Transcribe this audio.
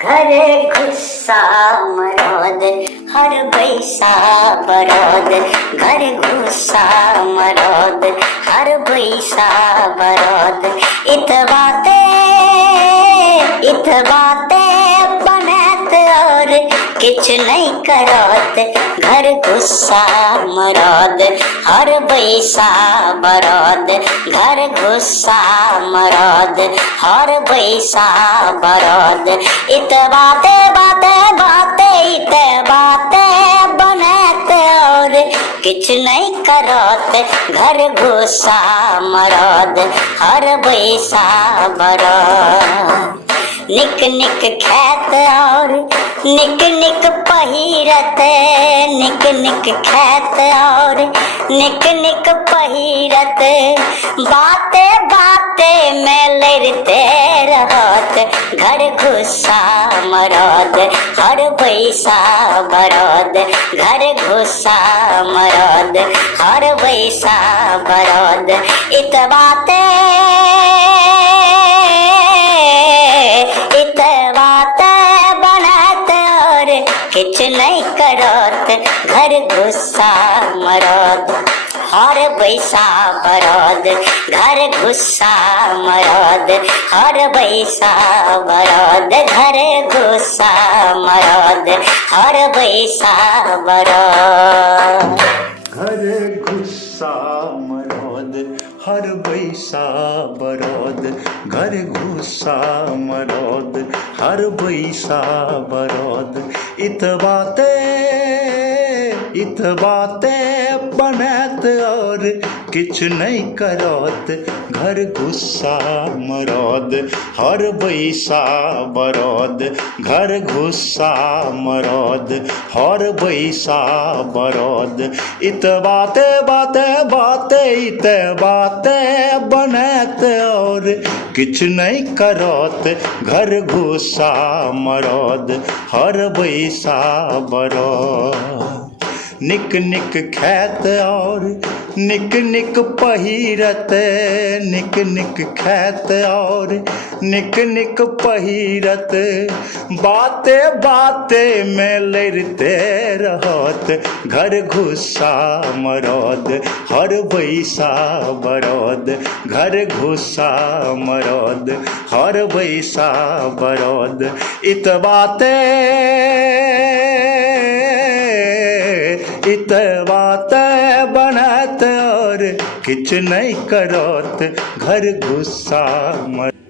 घर घुस्सा मरोद हर बैसा बरोद, घर घुस्सा मरोद हर बैसा बरोद। इत बातें बनत और किछ नहीं करत, घर घुस्सा मरोद हर बैसा बरोद, घर घुस्सा मरोद हर बैसा बरोद। इत बातें बनत और किछ नहीं करत, घर घुस्सा मरोद हर बैसा बरोद। निक निक खैत और निक निक पहिरत, निक निक खैत और निक निक पहिरत, बाते बाते में लड़ते रहत, घर घुस्सा मरोद हर बैसा बरोद, घर घुस्सा मरोद हर बैसा बरोद। इत बातें बनत और किछ नहीं करत, घर घुस्सा मरोद हर बैसा बरोद, घर घुस्सा मरोद हर बैसा बरोद, घर घुस्सा मरोद हर बैसा बरोद। घर घुस्सा मरोद हर बैसा बरोद, घर घुस्सा मरोद हर बैसा बरोद। इत बातें बनत और किछ नहीं करत, घर घुस्सा मरोद हर बैसा बरोद, घर घुस्सा मरोद हर बैसा बरोद। इत बातें बनत और किछ नहीं करत, घर घुस्सा मरोद हर बैसा बरोद। निक निक खैत और निक निक पहिरत, निक निक खैत और निक निक पहिरत, बाते बाते में लड़ते रहत, घर घुस्सा मरोद हर बैसा बरोद, घर घुस्सा मरोद हर बैसा बरोद। इत बातें बनत और किछ नहीं करत, घर घुस्सा मरोद।